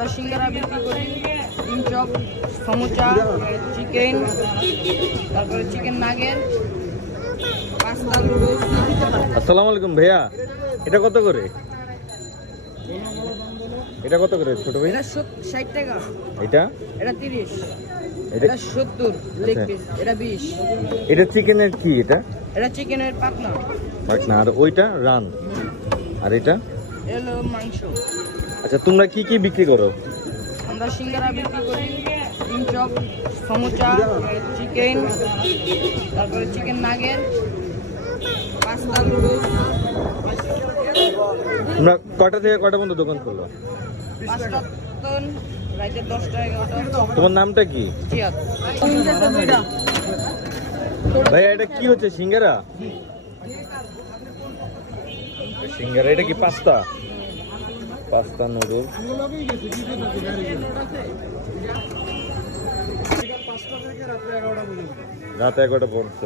আমরা সিঙ্গারা বিক্রি করি, ডিম চপ, সমুচা, চিকেন, তারপরে চিকেন নাগেট, পাস্তা, নুডলস। আসসালামু আলাইকুম ভাইয়া, এটা কত করে? এটা কত করে ছোট ভাই? এটা 60 টাকা, এটা এটা 30, এটা এটা 70 লেগ পিস, এটা 20। এটা চিকেনের কি? এটা চিকেনের পাতনা, না, আর ওইটা রান, আর এটা এলো মাংস। আচ্ছা, তোমরা কি কি বিক্রি করো? আমরা সিঙ্গারা বিক্রি করি, ডিম চপ, সমুচা, চিকেন, তারপরে চিকেন নাগেট, পাস্তা, নুডলস। তোমরা কটা থেকে কটা পর্যন্ত দোকান করলো? 5টা তন রাতে 10টা 11টা। তোমার নামটা কি? জিয়াদ। ভাইয়া এটা কি হচ্ছে? সিঙ্গারা? সিঙ্গারা এটা কি পাস্তা? Pasta noodles. রাত 11টা পর্যন্ত।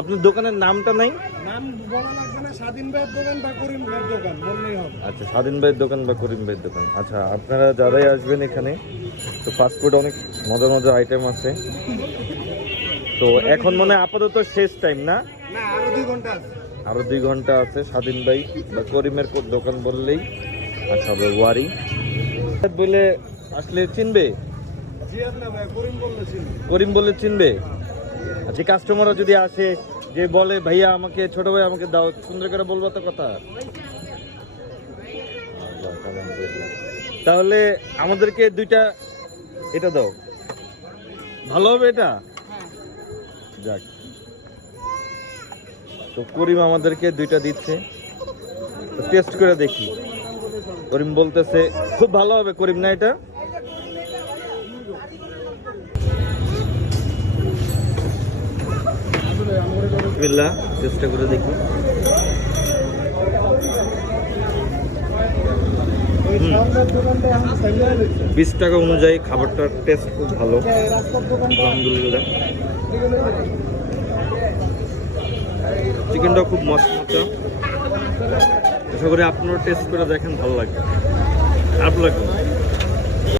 আপনার দোকানের নামটা নাই? নাম বলা লাগবে না, স্বাধীন ভাইয়ের দোকান বা করিম ভাইয়ের দোকান বললেই হবে। আচ্ছা, স্বাধীন ভাইয়ের দোকান বা করিম ভাইয়ের দোকান। আচ্ছা, আপনারা যারাই আসবেন এখানে, তো ফাস্টফুড অনেক মজার মজার আইটেম আছে। তো এখন মনে হয় আপাতত শেষ টাইম না? না, আরো 2 ঘন্টা আছে। আরো 2 ঘন্টা আছে। স্বাধীন ভাই বা করিমের দোকান বললেই আচ্ছা হবে। ওয়ারি বলে আসলে চিনবে? জিয়াদ না ভাই, করিম বললে ছিল। করিম বলে চিনবে? আচ্ছা, কাস্টমাররা যদি আসে যে বলে ভাইয়া আমাকে, ছোট ভাই আমাকে দাও, সুন্দর করে বলবো তো কথা। তাহলে আমাদেরকে 2টা এটা দাও, ভালো হবে এটা। যাক, তো করিম আমাদেরকে 2টা দিচ্ছে, টেস্ট করে দেখি। করিম বলতেছে খুব ভালো হবে। করিম না এটা? চেষ্টা করে দেখি। 20 টাকা অনুযায়ী খাবারটার টেস্ট খুব ভালো, আলহামদুলিল্লাহ। চিকেনটাও খুব মচমচা। আশা করি আপনারা টেস্ট করে দেখেন, ভালো লাগবে। খারাপ লাগবে।